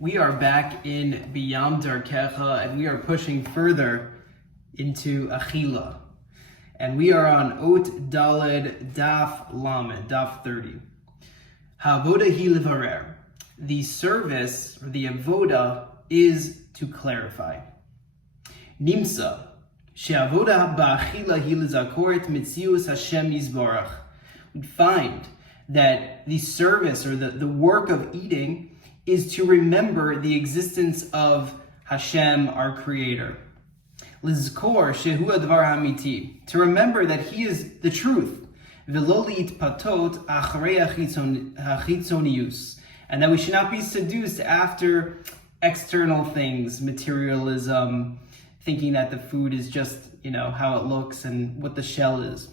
We are back in Biyam Darkecha, and we are pushing further into Achila. And we are on Ot Daled Daf Lamed, Daf 30. Ha'avoda hi levarer. The service, or the avoda, is to clarify. Nimsa, she'avoda ba'achila hi lezakoret mitzius Hashem yizbarach. We find that the service, or the work of eating, is to remember the existence of Hashem, our Creator. Lizkor shehu advar hamiti, to remember that He is the truth. V'lo li'itpatot acharei hachitzonius, and that we should not be seduced after external things, materialism, thinking that the food is just, how it looks and what the shell is.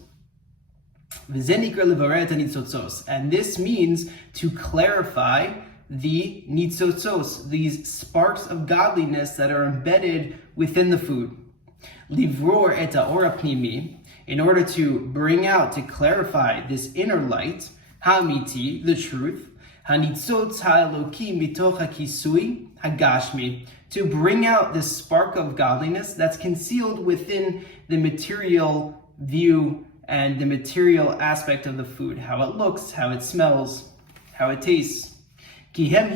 V'zenikra levaret hanitzotzos, and this means to clarify the nitzotzos, these sparks of godliness that are embedded within the food. Livror et ha'or hapnimi, in order to bring out, to clarify this inner light, ha'amiti, the truth, ha'nitzotz ha'elokim mitoch ha'kisui ha'gashmi, to bring out this spark of godliness that's concealed within the material view and the material aspect of the food, how it looks, how it smells, how it tastes. Because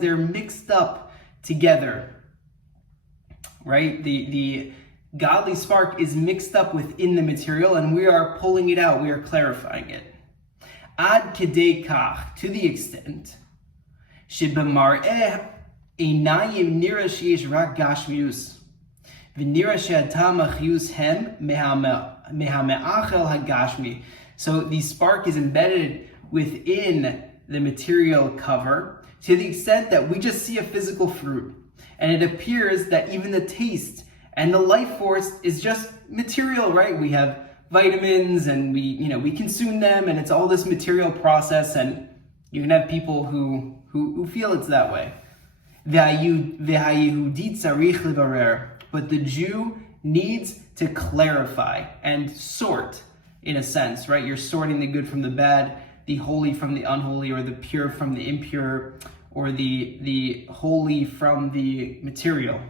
they're mixed up together, right? The godly spark is mixed up within the material, and we are pulling it out, we are clarifying it. Ad kedei kach, to the extent, shebemar'eh einayim nira sheyesh rak gashmius, v'nira she'atam achius hem mehame'achel hagashmi. So the spark is embedded within the material cover, to the extent that we just see a physical fruit, and it appears that even the taste and the life force is just material, right? We have vitamins and we consume them, and it's all this material process, and you can have people who feel it's that way. But the Jew needs to clarify and sort, in a sense, right? You're sorting the good from the bad, the holy from the unholy, or the pure from the impure, or the holy from the material.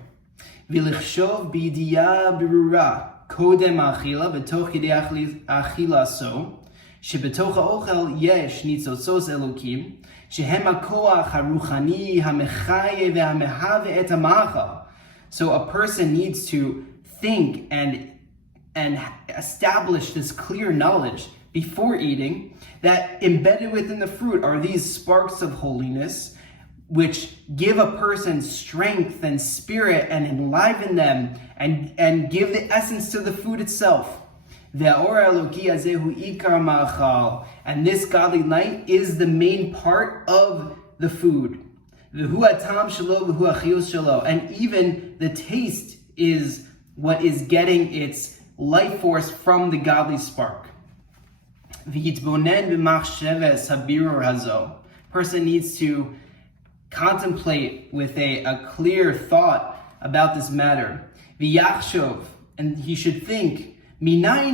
V'lichshov b'idiyah berura kodem achila v'toch yedei achila so shebetoch ha'ochel yesh nitzotzos elokim shehem ha'koach haruchani hamechaye ve'hamehave et ha'machal. So a person needs to think and establish this clear knowledge before eating, that embedded within the fruit are these sparks of holiness, which give a person strength and spirit and enliven them and give the essence to the food itself. And this godly light is the main part of the food. And even the taste is what is getting its life force from the godly spark. Person needs to contemplate with a clear thought about this matter. And he should think, where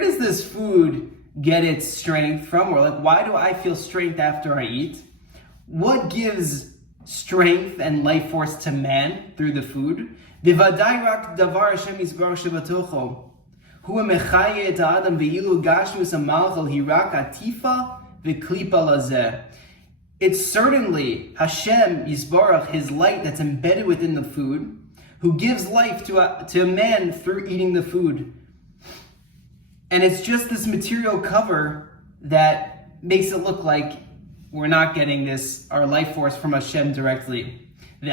does this food get its strength from? Or why do I feel strength after I eat? What gives strength and life force to man through the food? It's certainly Hashem Yisbarach, His light that's embedded within the food, who gives life to a man through eating the food. And it's just this material cover that makes it look like we're not getting our life force from Hashem directly. A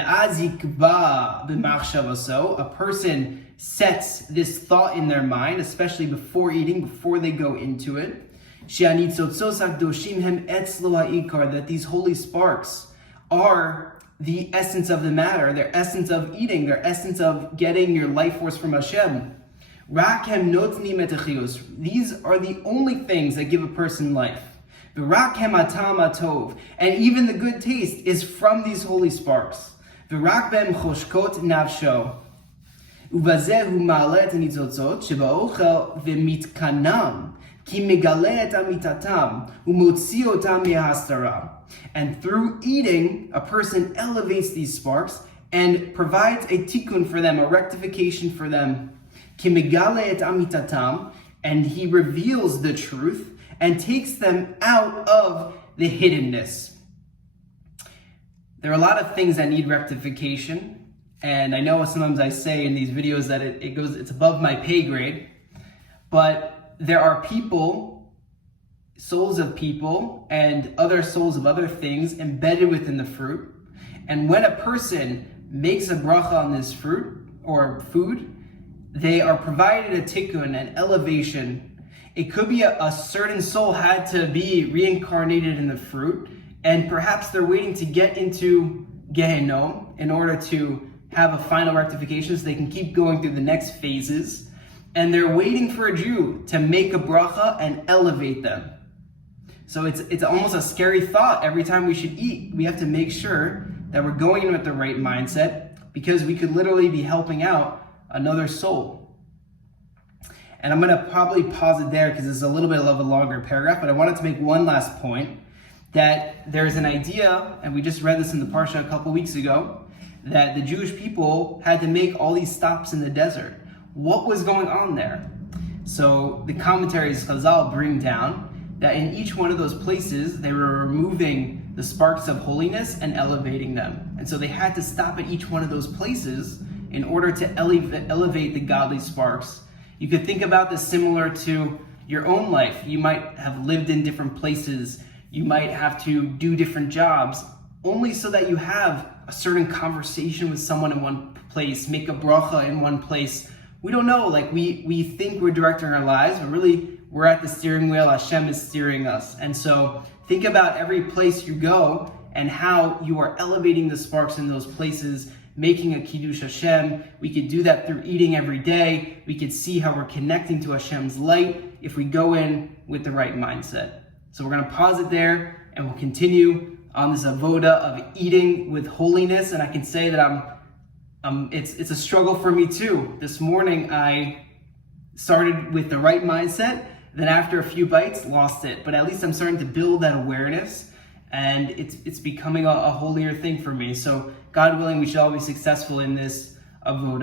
person sets this thought in their mind, especially before eating, before they go into it, that these holy sparks are the essence of the matter, their essence of eating, their essence of getting your life force from Hashem. These are the only things that give a person life. And even the good taste is from these holy sparks. ובזה הוא מעלה את הניצוצות שבאוכל ומתקנם Ki megale et amitatam umotzi otam mehastara. And through eating, a person elevates these sparks and provides a tikkun for them, a rectification for them. Ki megale et amitatam, and he reveals the truth and takes them out of the hiddenness. There are a lot of things that need rectification, and I know sometimes I say in these videos that it's above my pay grade, but there are people, souls of people, and other souls of other things embedded within the fruit. And when a person makes a bracha on this fruit or food, they are provided a tikkun, an elevation. It could be a certain soul had to be reincarnated in the fruit, and perhaps they're waiting to get into Gehenom in order to have a final rectification so they can keep going through the next phases. And they're waiting for a Jew to make a bracha and elevate them. So it's almost a scary thought. Every time we should eat, we have to make sure that we're going in with the right mindset, because we could literally be helping out another soul. And I'm going to probably pause it there because it's a little bit of a longer paragraph, but I wanted to make one last point, that there's an idea, and we just read this in the Parsha a couple weeks ago, that the Jewish people had to make all these stops in the desert. What was going on there? So the commentaries Chazal bring down that in each one of those places, they were removing the sparks of holiness and elevating them. And so they had to stop at each one of those places in order to elevate the godly sparks. You could think about this similar to your own life. You might have lived in different places. You might have to do different jobs, only so that you have a certain conversation with someone in one place, make a bracha in one place. We don't know, we think we're directing our lives, but really we're at the steering wheel. Hashem is steering us. And so think about every place you go and how you are elevating the sparks in those places, making a Kiddush Hashem. We could do that through eating every day. We could see how we're connecting to Hashem's light if we go in with the right mindset. So we're going to pause it there, and we'll continue on this avoda of eating with holiness. And I can say that it's a struggle for me too. This morning I started with the right mindset, then after a few bites lost it. But at least I'm starting to build that awareness, and it's becoming a holier thing for me. So God willing, we shall all be successful in this avoda.